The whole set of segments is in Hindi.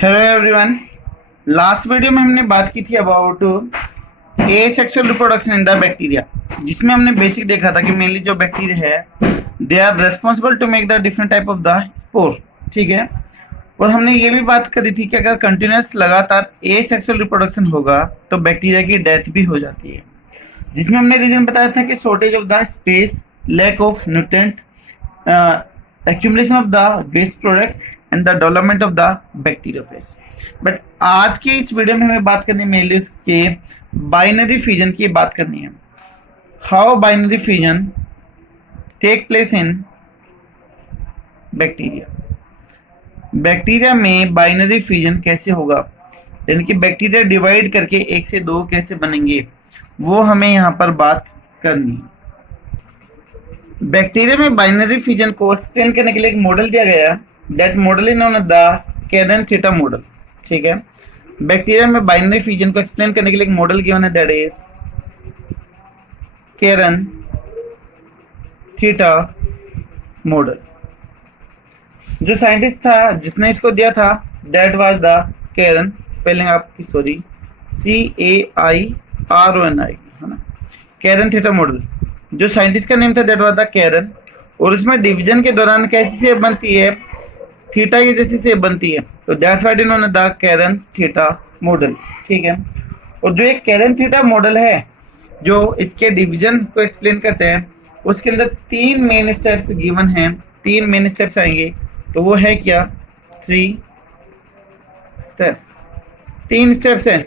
Hello everyone. लास्ट वीडियो में हमने बात की थी about asexual reproduction in the bacteria, जिसमें हमने बेसिक देखा था कि मेनली जो बैक्टीरिया है they are responsible to make the different type of the spore. ठीक है। और हमने ये भी बात करी थी कि अगर कंटिन्यूस लगातार एसेक्सुअल रिप्रोडक्शन होगा तो बैक्टीरिया की डेथ भी हो जाती है, जिसमें हमने रीजन बताया था कि shortage of the space, lack of nutrient, accumulation of the waste product and the development of the bacteriophage। But आज के इस वीडियो में हमें बात करनी मेनली उसके बाइनरी फ्यूजन की बात करनी है। How binary fusion take place in bacteria. Bacteria में बाइनरी फ्यूजन कैसे होगा, यानी कि बैक्टीरिया डिवाइड करके एक से दो कैसे बनेंगे, वो हमें यहाँ पर बात करनी है। बैक्टीरिया में बाइनरी फ्यूजन को एक्सप्लेन करने के लिए एक मॉडल दिया गया, that model is known as the Cairns theta model. ठीक है। बैक्टीरिया में बाइनरी फ्यूजन को एक्सप्लेन करने के लिए एक मॉडल गिवन है, that is Cairns theta model. जो साइंटिस्ट था जिसने इसको दिया था that was the Cairns, spelling आपकी सॉरी CAIRON है ना, कैरन थीटा मॉडल। जो साइंटिस्ट का नेम था दैट वाज द कैरन, और उसमें डिवीजन के दौरान कैसी शेप बनती है, थीटा की जैसी शेप बनती है, तो दैट्स व्हाई इन्होंने द कैरन थीटा मॉडल। ठीक है। और जो एक कैरन थीटा मॉडल है जो इसके डिवीजन को एक्सप्लेन करते हैं, उसके अंदर तीन मेन स्टेप्स गिवन हैं, तीन मेन स्टेप्स आएंगे, तो वो है क्या, 3 स्टेप्स। 3 स्टेप्स हैं।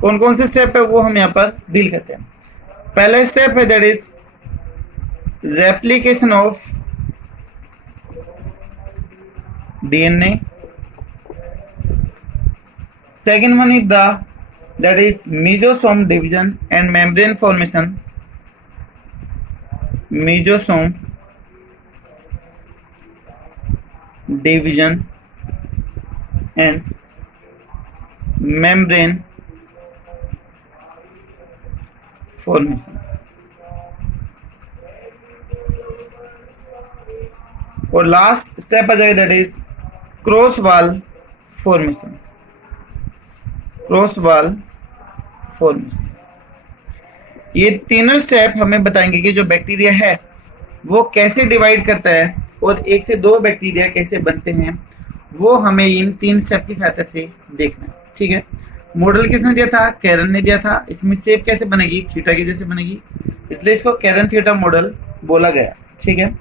कौन कौन से स्टेप है वो हम यहाँ पर डील करते हैं। पहला स्टेप है that is replication of DNA। second one is that is mesosome division and membrane formation। mesosome division and membrane formation। और लास्ट स्टेप आ जाएगा दैट इज क्रॉस वाल फॉर्मेशन। क्रॉस वाल फॉर्मेशन। ये तीनों स्टेप हमें बताएंगे कि जो बैक्टीरिया है वो कैसे डिवाइड करता है और एक से दो बैक्टीरिया कैसे बनते हैं, वो हमें इन 3 स्टेप की सहायता से देखना है। ठीक है। मॉडल किसने दिया था, कैरन ने दिया था। इसमें शेप कैसे बनेगी, थीटा की जैसे बनेगी, इसलिए इसको कैरन थीटा मॉडल बोला गया। ठीक है।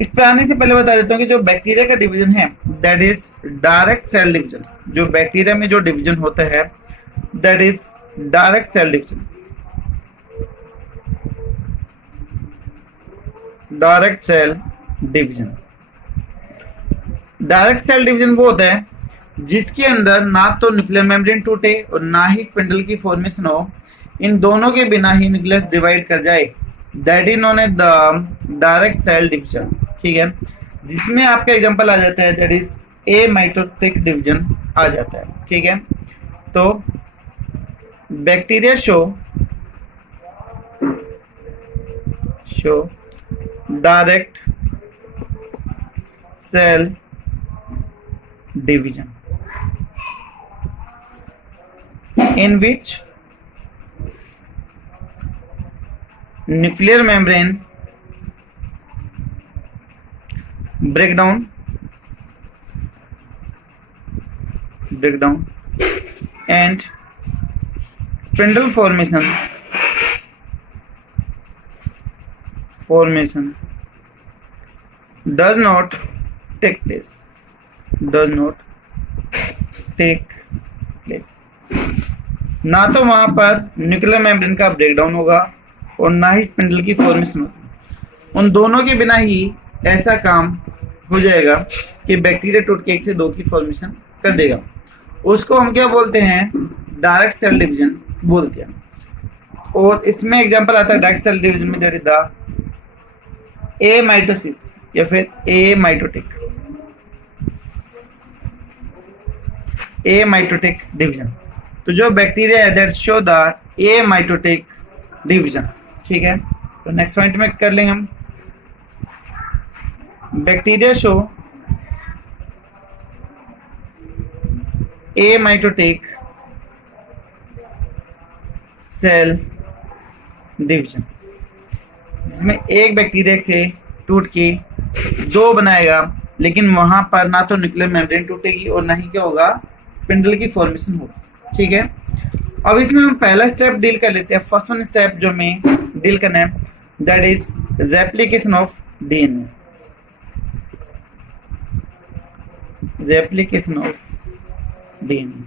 इस पे आने से पहले बता देता हूँ कि जो बैक्टीरिया का डिवीजन है that is direct cell division. जो बैक्टीरिया में जो डिवीजन होता है that is direct cell division. Direct cell division. Direct cell division वो होता है जिसके अंदर ना तो न्यूक्लियर मेम्ब्रेन टूटे और ना ही स्पिंडल की फॉर्मेशन हो, इन दोनों के बिना ही न्यूक्लियस डिवाइड कर जाए, that is known as the direct cell division. ठीक है। जिसमें आपका एग्जांपल आ जाता है दैट इज एमाइटोटिक डिवीजन आ जाता है। ठीक है। तो bacteria show direct cell division in which nuclear membrane breakdown and spindle formation does not take place। ना तो वहां पर न्यूक्लियर मेम्ब्रेन का ब्रेकडाउन होगा और ना ही स्पिंडल की फॉर्मेशन होगी। उन दोनों के बिना ही ऐसा काम हो जाएगा कि बैक्टीरिया टूट के एक से दो की फॉर्मेशन कर देगा। उसको हम क्या बोलते हैं, डायरेक्ट सेल डिवीजन बोलते हैं। और इसमें एग्जांपल आता है डायरेक्ट सेल डिवीजन में दैट इज द एमाइटोसिस या फिर एमाइटोटिक डिवीजन। तो जो बैक्टीरिया है दैट शो द एमाइटोटिक डिवीजन। ठीक है। तो नेक्स्ट पॉइंट में कर लेंगे हम, बैक्टीरिया शो एमाइटोटिक सेल डिवीजन, जिसमें एक बैक्टीरिया से टूट के दो बनाएगा, लेकिन वहां पर ना तो न्यूक्लियर मेम्ब्रेन टूटेगी और ना ही क्या होगा, स्पिंडल की फॉर्मेशन होगी। ठीक है, अब इसमें हम पहला स्टेप डील कर लेते हैं। फर्स्ट वन स्टेप जो हमें डील करना है, that is replication of DNA. Replication of DNA,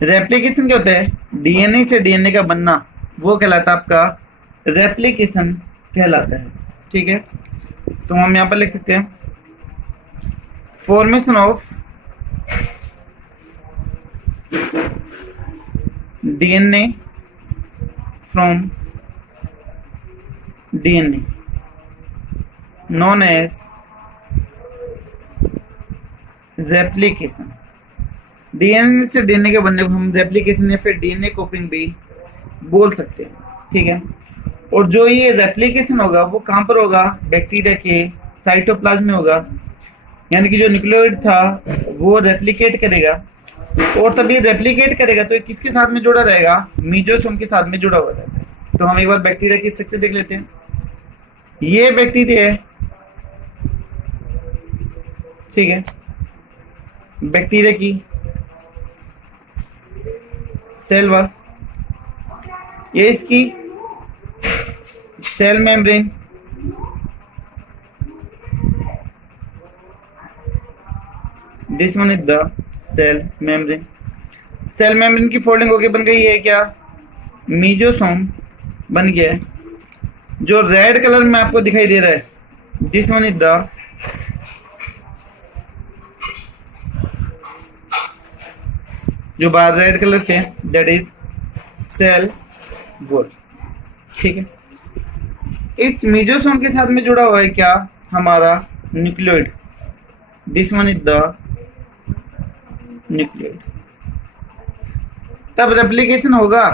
replication क्या होता है, डीएनए से डीएनए का बनना, वो कहलाता है आपका रेप्लिकेशन कहलाता है। ठीक है, तो हम यहां पर लिख सकते हैं formation of DNA from DNA known as replication. DNA से डीएनए के बनने को हम रेप्लिकेशन या फिर डीएनए कॉपिंग भी बोल सकते हैं। ठीक है, और जो ये रेप्लिकेशन होगा वो कहां पर होगा, बैक्टीरिया के साइटोप्लाज्म में होगा, यानी कि जो न्यूक्लियोइड था वो रेप्लिकेट करेगा, और तब ये रेप्लिकेट करेगा तो ये किसके साथ में जुड़ा रहेगा, मीजोसोम के साथ में जुड़ा हुआ रहता है। तो हम एक बार बैक्टीरिया की स्ट्रक्चर देख लेते हैं। ये बैक्टीरिया है, ठीक है, बैक्टीरिया की सेल वॉल, ये इसकी cell membrane, this one is the cell membrane. Cell membrane की फोल्डिंग होके बन गई है क्या, मीजोसोम बन गया है, जो रेड कलर में आपको दिखाई दे रहा है, दिस वन इज द जो बाहर रेड कलर से, दैट इज सेल वॉल। ठीक है, इस मीजोसोम के साथ में जुड़ा हुआ है क्या, हमारा nucleoid, this one is the nucleoid. तब रेप्लिकेशन होगा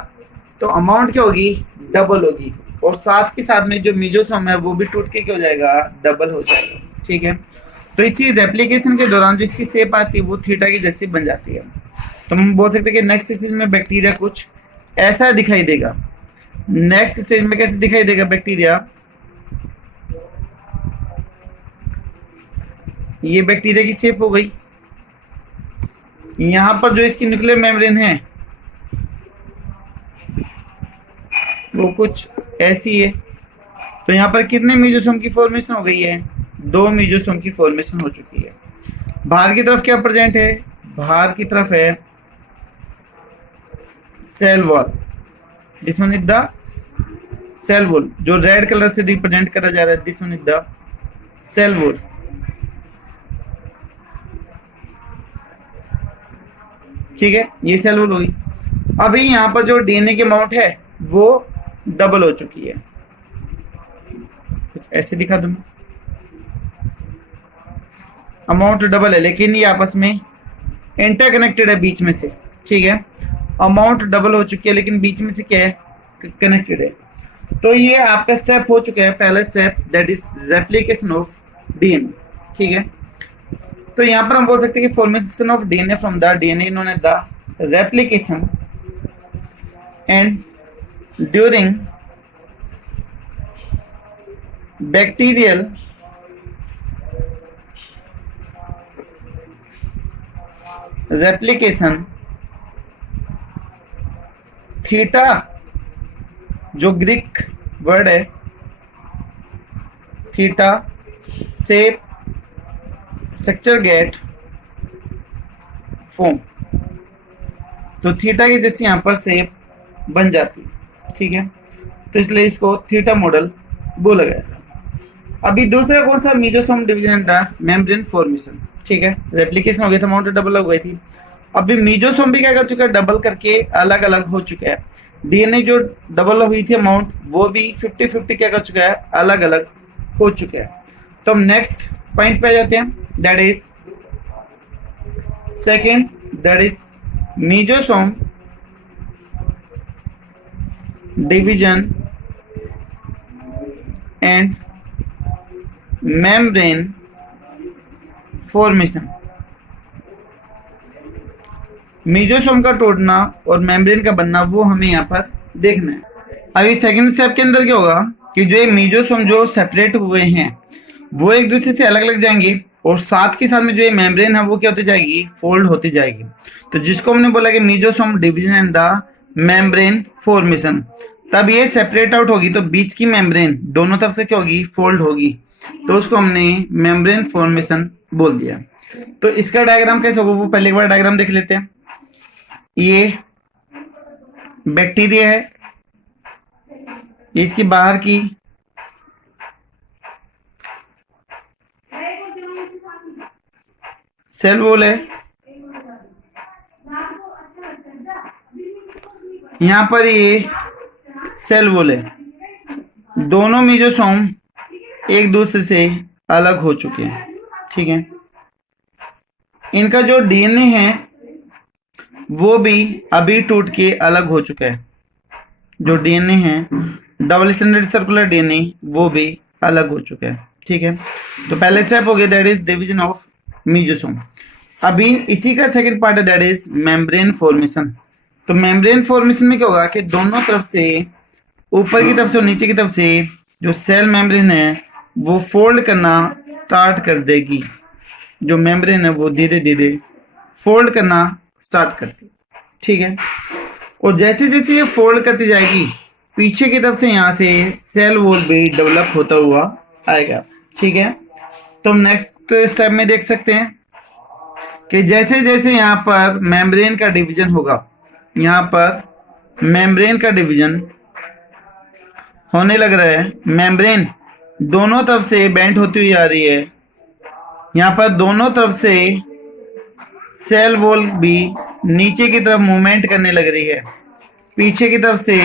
तो अमाउंट क्या होगी, डबल होगी, और साथ के साथ में जो मीजोसोम है वो भी टूट के क्या हो जाएगा, डबल हो जाएगा। ठीक है, तो इसी रेप्लिकेशन के दौरान जो इसकी शेप आती है वो थीटा की जैसी बन जाती है। तो हम बोल सकते हैं कि नेक्स्ट स्टेज में बैक्टीरिया कुछ ऐसा दिखाई देगा। नेक्स्ट स्टेज में कैसे दिखाई देगा बैक्टीरिया, ये बैक्टीरिया की शेप हो गई, यहां पर जो इसकी न्यूक्लियर मेम्ब्रेन है वो कुछ ऐसी है। तो यहाँ पर कितने मीजोसोम की फॉर्मेशन हो गई है, 2 मीजोसोम की फॉर्मेशन हो चुकी है। बाहर की तरफ क्या प्रेजेंट है, बाहर की तरफ है cell wall, this one is the cell wall, जो रेड कलर से रिप्रेजेंट करा जा रहा है, this one is the cell wall. ठीक है, ये सेल वॉल हुई। अभी यहाँ पर जो डीएनए की अमाउंट है वो डबल हो चुकी है, कुछ ऐसे दिखा दूं, अमाउंट डबल है, लेकिन ये आपस में इंटरकनेक्टेड है बीच में से। ठीक है, अमाउंट डबल हो चुकी है लेकिन बीच में से क्या है, कनेक्टेड है। तो ये आपका स्टेप हो चुका है, पहला step, that is replication of DNA. ठीक है, तो यहाँ पर हम बोल सकते हैं कि formation of DNA from the DNA known as the replication, and during bacterial replication, theta जो ग्रीक वर्ड है, theta shape structure get form, तो थीटा की जैसे यहां पर शेप बन जाती है। ठीक है, तो इसलिए इसको थीटा मॉडल बोला गया था। अभी दूसरा कौन सा, मीजोसोम डिवीजन था मेम्ब्रेन फॉर्मेशन। ठीक है, रेप्लिकेशन हो गया था, अमाउंट डबल हो गई थी। अभी मीजोसोम भी क्या कर चुका है, डबल करके अलग अलग हो चुका है। डीएनए जो डबल हुई थी अमाउंट, वो भी 50-50 क्या कर चुका है, अलग अलग हो चुका है। तो हम नेक्स्ट पॉइंट पे आ जाते हैं, that is second, that is mesosome division and membrane formation. Mesosome का टूटना और मेम्ब्रेन का बनना वो हमें यहाँ पर देखना है। अभी सेकंड स्टेप के अंदर क्या होगा कि जो ये मीजोसोम जो सेपरेट हुए हैं वो एक दूसरे से अलग अलग जाएंगे और साथ के साथ में जो ये मेम्ब्रेन है वो क्या होती जाएगी, फोल्ड होती जाएगी। तो जिसको हमने बोला कि mesosome division and the membrane formation. तब ये सेपरेट आउट होगी तो बीच की मेम्ब्रेन दोनों तरफ से क्या होगी, फोल्ड होगी, तो उसको हमने मेम्ब्रेन फॉर्मेशन बोल दिया। तो इसका डायग्राम कैसे होगा वो पहले एक बार डायग्राम देख लेते हैं। ये बैक्टीरिया है, ये इसकी बाहर की सेल वॉल है, यहां पर ये सेल वॉल है। दोनों मीजोसोम एक दूसरे से अलग हो चुके हैं, ठीक है। इनका जो डीएनए है वो भी अभी टूट के अलग हो चुका है। जो डीएनए है डबल स्टैंडर्ड सर्कुलर डीएनए वो भी अलग हो चुका है, ठीक है। तो पहले स्टेप हो गया that is division of mesosome. अभी इसी का सेकंड पार्ट है दैट इज मेम्ब्रेन फॉर्मेशन। तो मेम्ब्रेन फॉर्मेशन में क्या होगा कि दोनों तरफ से, ऊपर की तरफ से और नीचे की तरफ से जो सेल मेम्ब्रेन है वो फोल्ड करना स्टार्ट कर देगी। जो मेम्ब्रेन है वो धीरे धीरे फोल्ड करना स्टार्ट करती, ठीक है। और जैसे जैसे ये फोल्ड करती जाएगी पीछे की तरफ से यहाँ से सेल वॉल भी डेवलप होता हुआ आएगा, ठीक है। तो हम नेक्स्ट स्टेप में देख सकते हैं कि जैसे जैसे यहाँ पर मेम्ब्रेन का डिवीजन होगा, यहाँ पर मेम्ब्रेन का डिवीजन होने लग रहा है, मेम्ब्रेन दोनों तरफ से बेंट होती हुई आ रही है। यहाँ पर दोनों तरफ से सेल वॉल भी नीचे की तरफ मूवमेंट करने लग रही है। पीछे की तरफ से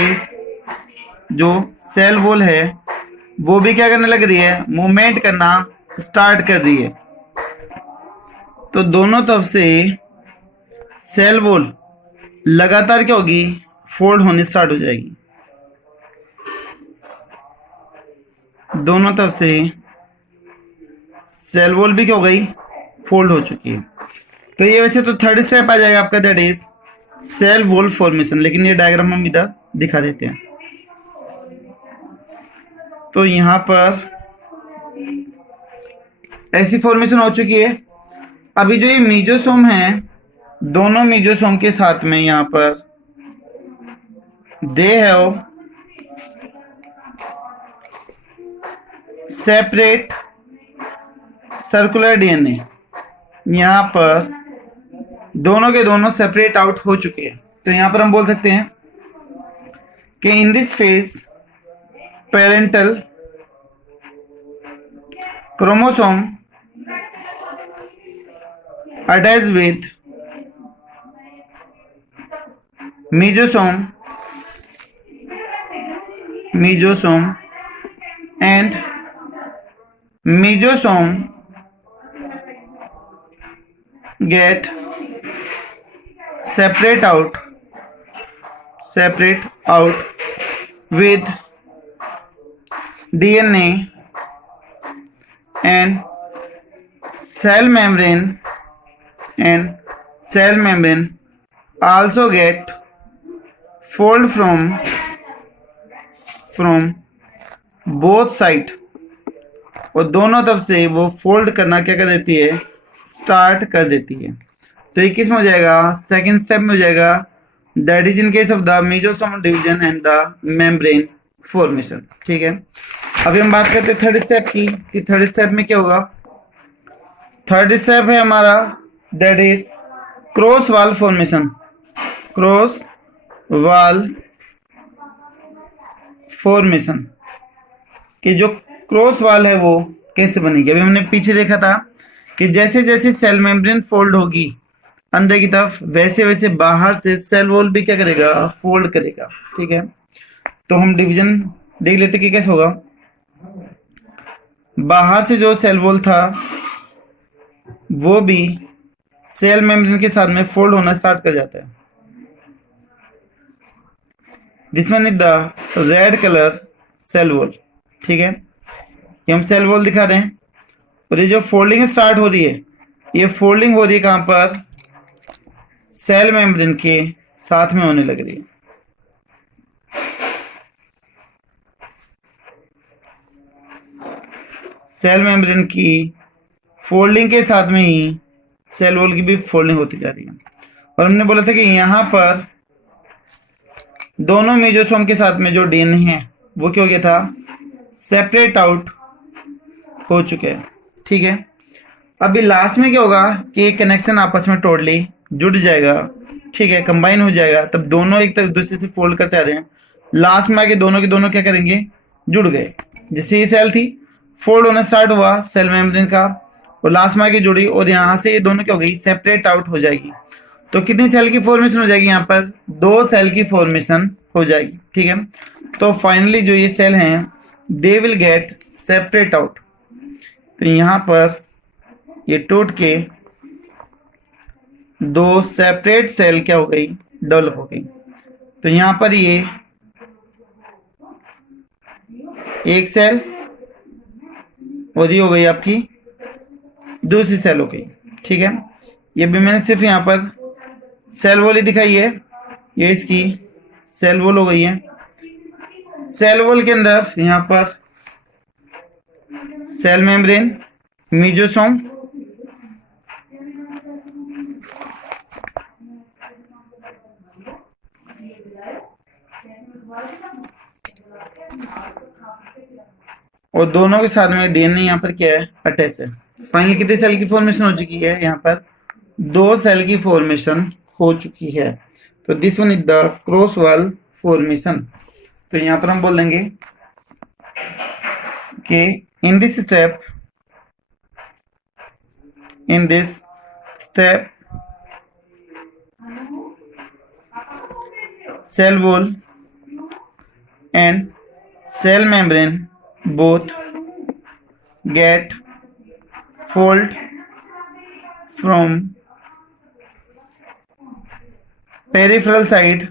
जो सेल वॉल है वो भी क्या करने लग रही है, मूवमेंट करना स्टार्ट कर रही है। तो दोनों तरफ से सेल वॉल लगातार क्या होगी, फोल्ड होनी स्टार्ट हो जाएगी। दोनों तरफ से सेल वॉल भी क्या हो गई, फोल्ड हो चुकी है। तो ये वैसे तो थर्ड स्टेप आ जाएगा आपका that is cell wall formation, लेकिन ये डायग्राम हम इधर दिखा देते हैं। तो यहां पर ऐसी फॉर्मेशन हो चुकी है। अभी जो ये मीजोसोम है दोनों मीजोसोम के साथ में यहां पर they have separate circular DNA. यहां पर दोनों के दोनों सेपरेट आउट हो चुके हैं। तो यहां पर हम बोल सकते हैं कि in this phase parental chromosome attach with mesosome and mesosome get separate out with DNA and cell membrane also get fold from both side, और दोनों तरफ से वो फोल्ड करना क्या कर देती है, स्टार्ट कर देती है। तो ये किस में हो जाएगा, सेकंड स्टेप में हो जाएगा that is in case of the mesosome division and the membrane formation, ठीक है। अभी हम बात करते हैं थर्ड स्टेप की कि थर्ड स्टेप में क्या होगा। थर्ड स्टेप है हमारा दैट इज क्रॉस वाल फॉर्मेशन। क्रॉस वाल फॉर्मेशन कि जो क्रॉस वाल है वो कैसे बनेगी। अभी हमने पीछे देखा था कि जैसे जैसे सेल मेम्ब्रेन फोल्ड होगी अंदर की तरफ वैसे वैसे बाहर से सेल वॉल भी क्या करेगा, फोल्ड करेगा, ठीक है। तो हम डिवीजन देख लेते कि कैसे होगा। बाहर से जो सेल वॉल था वो भी सेल मेम्ब्रेन के साथ में फोल्ड होना स्टार्ट कर जाता है। This one is the red colour cell wall, ठीक है। ये हम सेल वॉल दिखा रहे हैं और ये जो फोल्डिंग स्टार्ट हो रही है ये फोल्डिंग हो रही है कहां पर, सेल मेम्ब्रेन के साथ में होने लग रही है। सेल मेम्ब्रेन की फोल्डिंग के साथ में ही सेल वॉल की भी फोल्डिंग होती जा रही है। और हमने बोला था कि यहाँ पर दोनों मेजोसोम के साथ में जो डीएनए है वो क्या हो गया था, सेपरेट आउट हो चुके हैं। ठीक है, अभी लास्ट में क्या होगा कि कनेक्शन आपस में टोटली जुड़ जाएगा। ठीक है, कंबाइन हो जाएगा, तब दोनों एक तरफ दूसरे से फोल्ड करते आ रहे हैं, लास्ट में आके दोनों के दोनों क्या करेंगे, जुड़ गए। जैसे ये सेल थी, फोल्ड होना स्टार्ट हुआ सेल मेम्ब्रेन का, और लास्ट में आके जुड़ी, और यहाँ से ये दोनों क्या हो गई, सेपरेट आउट हो जाएगी। तो कितनी सेल की फॉर्मेशन हो जाएगी, यहाँ पर 2 सेल की फॉर्मेशन हो जाएगी। ठीक है, तो फाइनली जो ये सेल हैं they will get separate out. तो यहाँ पर ये टूट के 2 सेपरेट सेल क्या हो गई, डेवलप हो गई। तो यहाँ पर ये एक सेल और ये हो गई आपकी दूसरी सेल हो गई। ठीक है, ये भी मैंने सिर्फ यहाँ पर सेल वॉल ही दिखाई है, ये इसकी सेल वॉल हो गई है। सेल वॉल के अंदर यहाँ पर सेल मेम्ब्रेन, मेजोसोम, और दोनों के साथ में डीएनए यहाँ पर क्या है, अटैच है। फाइनली कितने सेल की फॉर्मेशन हो चुकी है, यहाँ पर 2 सेल की फॉर्मेशन हो चुकी है। तो this one is the cross wall formation. तो यहाँ पर हम बोल देंगे कि in this step cell wall and cell membrane both get fold from peripheral side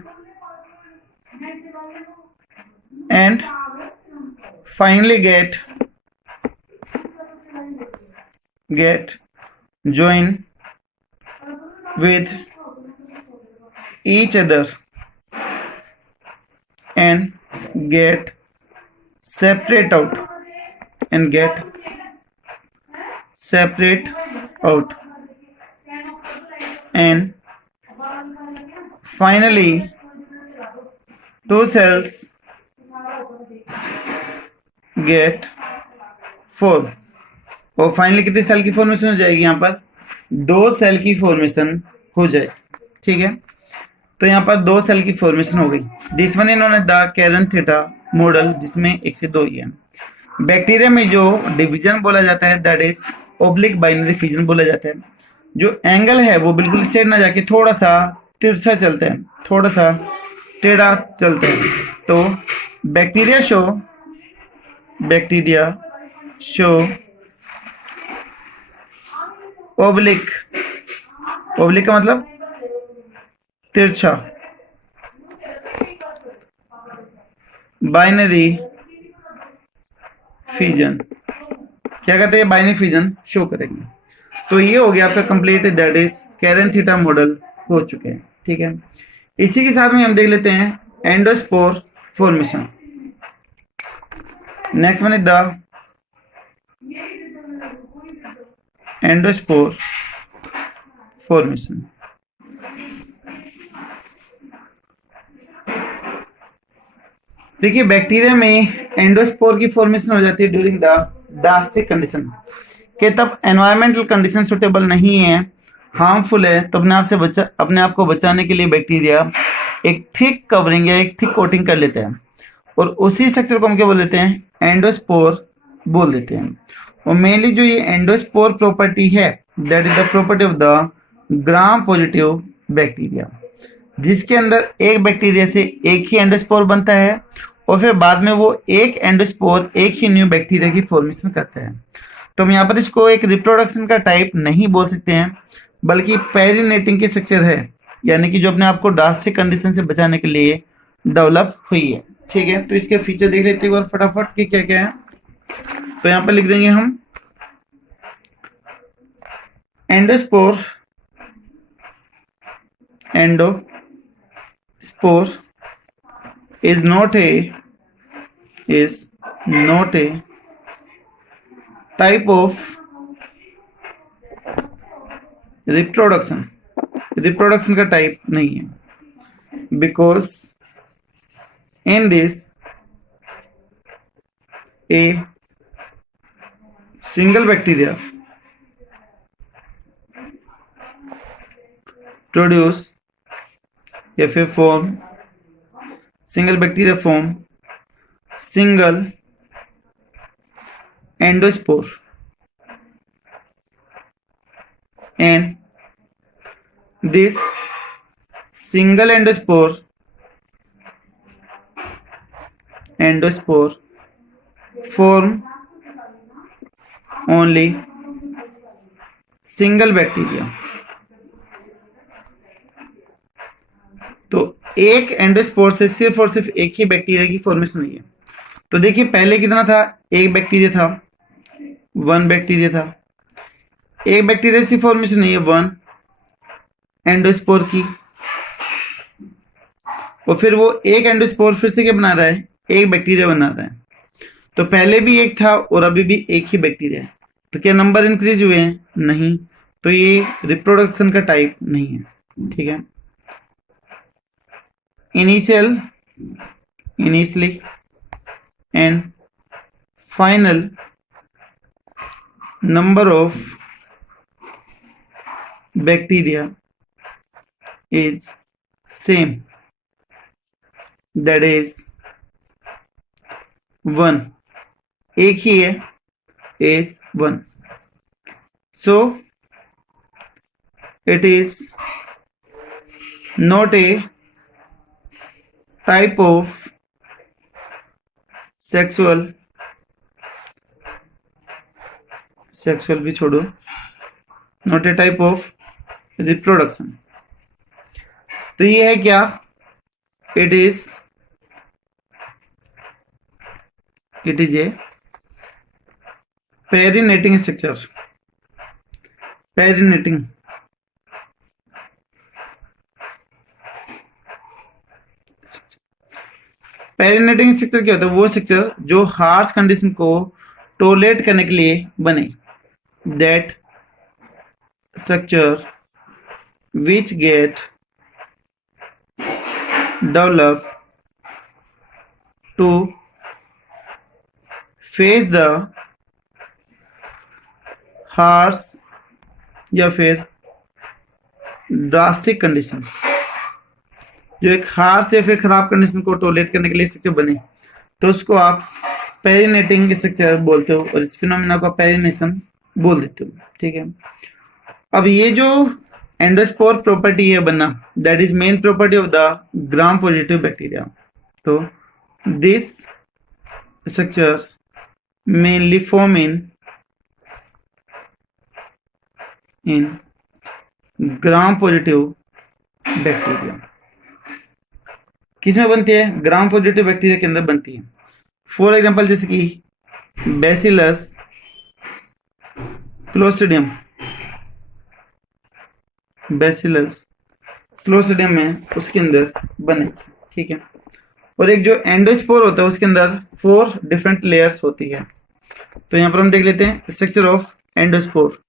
and finally get join with each other and get separate out and finally 2 cells get formed। और फाइनली कितनी सेल की फॉर्मेशन हो जाएगी, यहाँ पर 2 सेल की फॉर्मेशन हो जाएगी। ठीक है, तो यहाँ पर 2 सेल की फॉर्मेशन हो गई। दिस वन इन्होंने द कैरन थीटा मॉडल, जिसमें 1 से 2 ही है। बैक्टीरिया में जो डिवीजन बोला जाता है that is oblique binary fission बोला जाता है। जो एंगल है वो बिल्कुल स्ट्रेट ना जाके थोड़ा सा तिरछा चलता है, थोड़ा सा टेढ़ा चलता है। तो बैक्टीरिया शो ओब्लिक का मतलब तिरछा, बाइनरी फिजन क्या कहते हैं, बाइनरी फिजन शो करेंगे। तो ये हो गया आपका complete, that is Cairns theta model हो चुके हैं। ठीक है, इसी के साथ में हम देख लेते हैं endospore formation. Next one is the endospore formation. देखिए बैक्टीरिया में एंडोस्पोर की फॉर्मेशन हो जाती है ड्यूरिंग द डास्टिक कंडीशन, के तब एनवायरमेंटल कंडीशन सुटेबल नहीं है, हार्मफुल है, तो अपने आप को बचाने के लिए बैक्टीरिया एक थिक कवरिंग या एक थिक कोटिंग कर लेते हैं, और उसी स्ट्रक्चर को हम क्या बोल देते हैं, एंडोस्पोर बोल देते हैं। और मेनली जो ये एंडोस्पोर प्रॉपर्टी है that is the property of the gram positive bacteria, जिसके अंदर एक बैक्टीरिया से एक ही एंडोस्पोर बनता है, और फिर बाद में वो एक एंडोस्पोर एक ही न्यू बैक्टीरिया की फॉर्मेशन करता है। तो हम यहाँ पर इसको एक रिप्रोडक्शन का टाइप नहीं बोल सकते हैं, बल्कि पेरिनेटिंग की स्ट्रक्चर है, यानी कि जो अपने आप को डास्टिक कंडीशन से बचाने के लिए डेवलप हुई है। ठीक है, तो इसके फीचर देख लेते हैं और फटाफट कि क्या क्या है। तो यहाँ पर लिख देंगे हम endospore endospore is not a type of reproduction का टाइप नहीं है, because in this a single bacteria produce single bacteria form single endospore, and this single endospore form only single bacteria. तो एक एंडोस्पोर से सिर्फ और सिर्फ एक ही बैक्टीरिया की फॉर्मेशन हुई है। तो देखिए पहले कितना था, एक बैक्टीरिया था, वन बैक्टीरिया था, एक बैक्टीरिया से फॉर्मेशन हुई है वन एंडोस्पोर की, और फिर वो एक एंडोस्पोर फिर से क्या बना रहा है, एक बैक्टीरिया बना रहा है। तो पहले भी एक था और अभी भी एक ही बैक्टीरिया है, तो क्या नंबर इंक्रीज हुए हैं? नहीं, तो ये रिप्रोडक्शन का टाइप नहीं है। ठीक है, initially and final number of bacteria is same, that is 1, एक ही है, is 1. So it is not a type of sexual भी छोड़ो, not a type of reproduction. तो ये है क्या, it is a perinating structure. Perinating structure क्या होता है? वो स्ट्रक्चर जो हार्श कंडीशन को टॉलरेट करने के लिए बने, that structure which get develop to face the harsh या फिर ड्रास्टिक कंडीशन, जो एक हार्श या फिर खराब कंडीशन को टॉलरेट करने के लिए स्ट्रक्चर बने, तो उसको आप पेरिनेटिंग स्ट्रक्चर बोलते हो, और इस फिनोमेना को पेरिनेशन बोल देते हो। ठीक है, अब ये जो एंडोस्पोर प्रॉपर्टी है बनना, that is main property of the gram positive bacteria. तो this structure mainly form in gram positive bacteria. किसमें बनती है? ग्राम पॉजिटिव बैक्टीरिया के अंदर बनती है। फॉर एग्जांपल जैसे कि बैसिलस क्लोस्ट्रिडियम में उसके अंदर बने। ठीक है, और एक जो एंडोस्पोर होता है उसके अंदर 4 डिफरेंट लेयर्स होती है। तो यहां पर हम देख लेते हैं structure of endospore.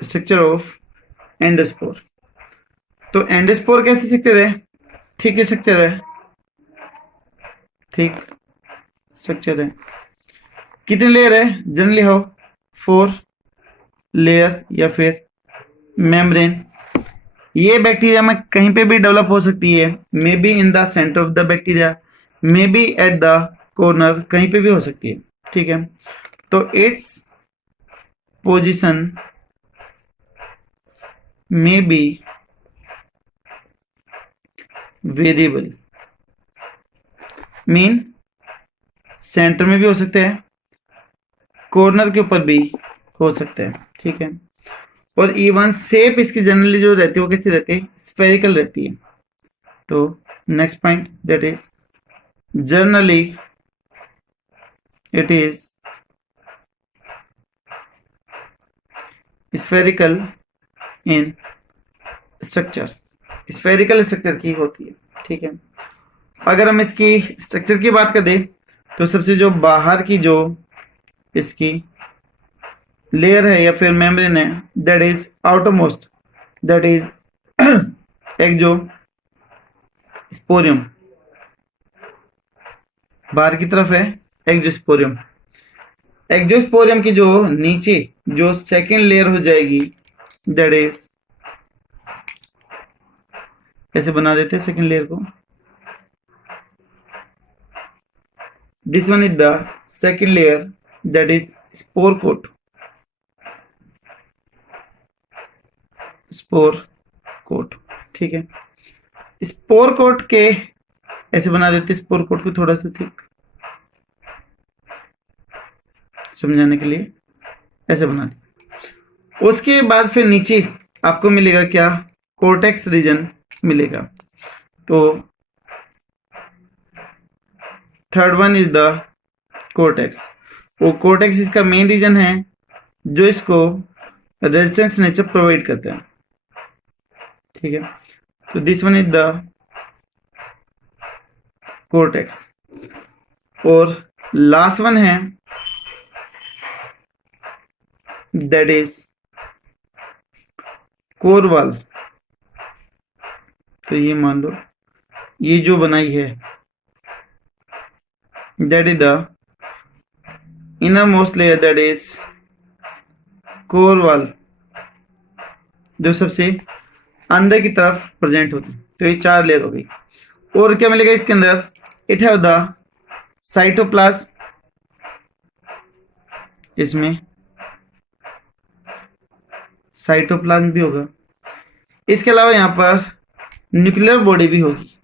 Structure of endospore. तो एंडोस्पोर कैसे स्ट्रक्चर है? थिक स्ट्रक्चर है, थिक स्ट्रक्चर है। कितने लेयर है? जनरली हो 4 लेयर या फिर मेम्ब्रेन। ये बैक्टीरिया में कहीं पे भी डेवलप हो सकती है, may be in the centre of the bacteria, may be at the corner, कहीं पे भी हो सकती है। ठीक है, तो its position may be variable, mean centre में भी हो सकते हैं, कॉर्नर के ऊपर भी हो सकते हैं। ठीक है, और इवन शेप इसकी जनरली जो रहती है वो कैसी रहती है? स्फेरिकल रहती है। तो next point, that is generally it is spherical in structure, spherical structure की होती है। ठीक है, अगर हम इसकी स्ट्रक्चर की बात करें तो सबसे जो बाहर की जो इसकी लेयर है या फिर मेम्ब्रेन है, that is outermost, that is एक जो स्पोरियम, बाहर की तरफ है एक्जोस्पोरियम। एक्जोस्पोरियम की जो नीचे जो सेकेंड लेयर हो जाएगी, दैट इज, ऐसे बना देते हैं सेकेंड लेयर को, this one is the second layer, that is spore coat, spore coat. ठीक है, स्पोर कोट के ऐसे बना देते, स्पोर कोट को थोड़ा सा थिक समझाने के लिए ऐसे बना दी। उसके बाद फिर नीचे आपको मिलेगा क्या, कोर्टेक्स रीजन मिलेगा। तो third one is the cortex. वो कोर्टेक्स इसका मेन रीजन है जो इसको रेजिस्टेंस नेचर प्रोवाइड करता है। ठीक है, तो this one is the cortex. और लास्ट वन है दैट इज कोर वॉल। तो ये मान लो ये जो बनाई है, that is the inner most layer, that is core wall, जो सबसे अंदर की तरफ प्रेजेंट होती। तो ये 4 लेयर हो गई। और क्या मिलेगा इसके अंदर, इट हैव द साइटोप्लाज्म, इसमें साइटोप्लाज्म भी होगा। इसके अलावा यहाँ पर न्यूक्लियर बॉडी भी होगी,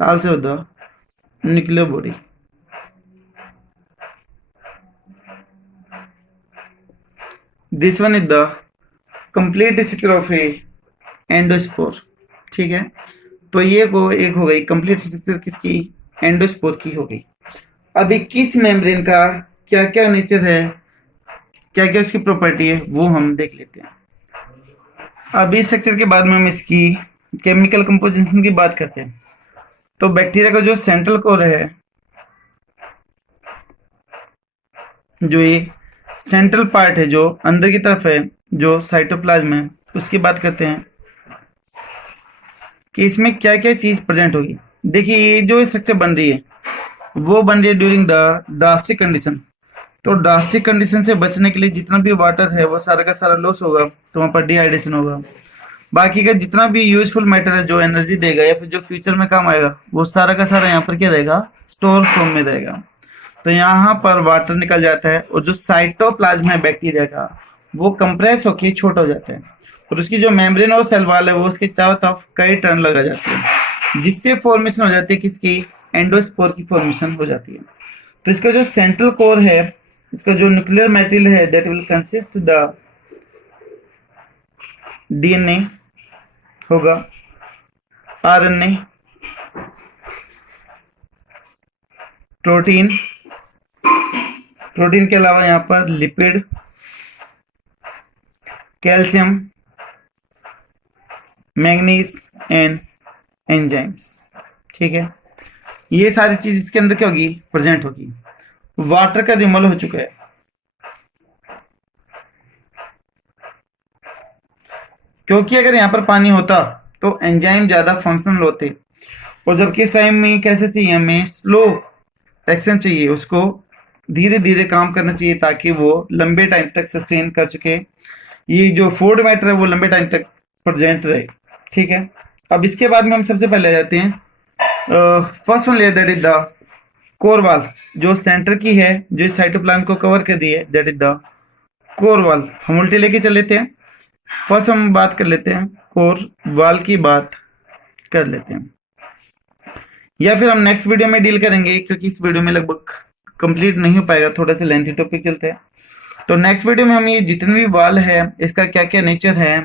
also the nuclear body. This one is the complete structure of A endospore. ठीक है, तो ये को एक हो गई कंप्लीट स्ट्रक्चर किसकी, एंडोस्पोर की हो गई। अभी किस मेम्ब्रेन का क्या क्या नेचर है, क्या क्या उसकी प्रॉपर्टी है, वो हम देख लेते हैं। अभी स्ट्रक्चर के बाद में हम इसकी केमिकल कंपोजिशन की बात करते हैं। तो बैक्टीरिया का जो सेंट्रल कोर है, जो ये सेंट्रल पार्ट है जो अंदर की तरफ है, जो साइटोप्लाज्म है, उसकी बात करते हैं कि इसमें क्या क्या चीज प्रेजेंट होगी। देखिए ये जो स्ट्रक्चर बन रही है वो बन रही है ड्यूरिंग द ड्रास्टिक कंडीशन। तो ड्रास्टिक कंडीशन से बचने के लिए जितना भी वाटर है वो सारा का सारा लॉस होगा, तो वहाँ पर डिहाइड्रेशन होगा। बाकी का जितना भी यूजफुल मैटर है जो एनर्जी देगा या फिर जो फ्यूचर में काम आएगा, वो सारा का सारा यहाँ पर क्या रहेगा, स्टोर फॉर्म में रहेगा। तो यहाँ पर वाटर निकल जाता है और जो साइटोप्लाज्म है बैक्टीरिया का, वो कंप्रेस होकर छोटा हो जाता है और उसकी जो मेम्ब्रेन और सेल वॉल है वो उसके चारों तरफ कई टर्न लगा जाते हैं, जिससे फॉर्मेशन हो जाती है किसकी, एंडोस्पोर की फॉर्मेशन हो जाती है। तो इसका जो सेंट्रल कोर है, इसका जो न्यूक्लियर मटेरियल है, that will consist the DNA होगा, आरएनए, प्रोटीन, प्रोटीन के अलावा यहाँ पर lipid, calcium, manganese and enzymes. ठीक है, ये सारी चीज इसके अंदर क्या होगी, प्रेजेंट होगी। वाटर का रिमूवल हो चुका है, क्योंकि अगर यहाँ पर पानी होता तो एंजाइम ज्यादा फंक्शनल होते, और जबकि इस टाइम में कैसे चाहिए, हमें स्लो एक्शन चाहिए, उसको धीरे धीरे काम करना चाहिए ताकि वो लंबे टाइम तक सस्टेन कर सके, ये जो फूड मैटर है वो लंबे टाइम तक प्रेजेंट रहे। ठीक है, अब इसके बाद में हम सबसे पहले आ जाते हैं first one layer, that is the core wall, जो सेंटर की है, जो साइटोप्लाज्म को कवर कर दी है, that is the core wall. हम उल्टे लेके चल लेते हैं। फर्स्ट हम बात कर लेते हैं कोर वॉल की, बात कर लेते हैं, या फिर हम नेक्स्ट वीडियो में डील करेंगे, क्योंकि इस वीडियो में लगभग कंप्लीट नहीं हो पाएगा, थोड़ा सा लेंथी टॉपिक चलते हैं। तो नेक्स्ट वीडियो में हम ये जितने भी वॉल है इसका क्या क्या नेचर है,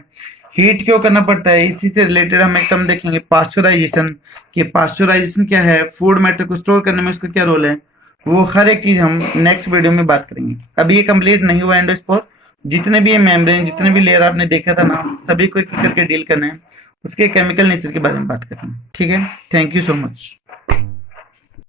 हीट क्यों करना पड़ता है, इसी से रिलेटेड हम एक टर्म देखेंगे पास्चुराइजेशन, कि पास्चुराइजेशन क्या है, फूड मैटर को स्टोर करने में उसका क्या रोल है, वो हर एक चीज हम नेक्स्ट वीडियो में बात करेंगे। अभी ये कंप्लीट नहीं हुआ एंडोस्पोर, जितने भी ये मेम्ब्रेन, जितने भी लेयर आपने देखा था ना, सभी को एक करके डील करना है, उसके केमिकल नेचर के बारे में बात करना है। ठीक है, थैंक यू सो मच।